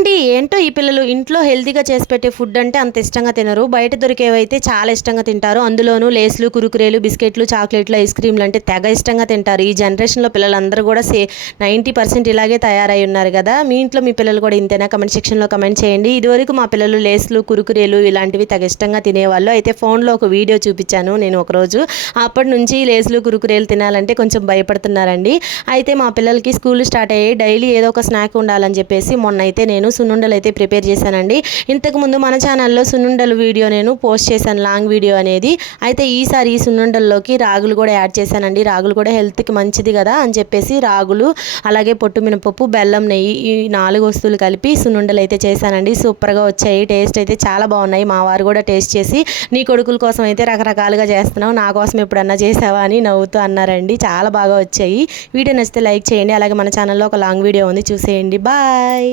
అవునండి. ఏంటో ఈ పిల్లలు ఇంట్లో హెల్తీగా చేసి పెట్టే ఫుడ్ అంటే అంత ఇష్టంగా తినరు. బయట దొరికేవైతే చాలా ఇష్టంగా తింటారు. అందులోనూ లేస్లు, కురుకురేలు, బిస్కెట్లు, చాక్లెట్లు, ఐస్ క్రీమ్లు అంటే తెగ ఇష్టంగా తింటారు. ఈ జనరేషన్‌లో పిల్లలందరూ కూడా 90% ఇలాగే తయారై ఉన్నారు గదా! మీ ఇంట్లో మీ పిల్లలు కూడా ఇంతేనా? కమెంట్ సెక్షన్‌లో కమెంట్ చేయండి. ఇదివరకు మా పిల్లలు లేస్లు, కురుకురేలు ఇలాంటివి తెగ ఇష్టంగా తినేవాళ్ళు. అయితే ఫోన్‌లో ఒక వీడియో చూపించాను నేను ఒకరోజు. అప్పటి నుంచి లేస్లు, కురుకురేలు తినాలంటే కొంచెం భయపడుతున్నారండి. అయితే మా పిల్లలకి స్కూల్ స్టార్ట్ అయ్యాయి. డైలీ ఏదో ఒక స్నాక్ ఉండాలని చెప్పేసి మొన్నైతే నేను సున్నుండలు అయితే ప్రిపేర్ చేశానండి. ఇంతకుముందు మన ఛానల్లో సున్నుండలు వీడియో నేను పోస్ట్ చేశాను, లాంగ్ వీడియో అనేది. అయితే ఈసారి ఈ సున్నుండల్లోకి రాగులు కూడా యాడ్ చేశానండి. రాగులు కూడా హెల్త్కి మంచిది కదా అని చెప్పేసి రాగులు, అలాగే పొట్టు మినపప్పు, బెల్లం, నెయ్యి ఈ 4 వస్తువులు కలిపి సున్నుండలు అయితే చేశానండి. సూపర్గా వచ్చాయి. టేస్ట్ అయితే చాలా బాగున్నాయి. మా వారు కూడా టేస్ట్ చేసి నీ కొడుకుల కోసం అయితే రకరకాలుగా చేస్తున్నావు, నా కోసం ఎప్పుడన్నా చేసావా అని నవ్వుతూ అన్నారండి. చాలా బాగా వచ్చాయి. వీడియో నచ్చితే లైక్ చేయండి. అలాగే మన ఛానల్లో ఒక లాంగ్ వీడియో ఉంది, చూసేయండి. బాయ్.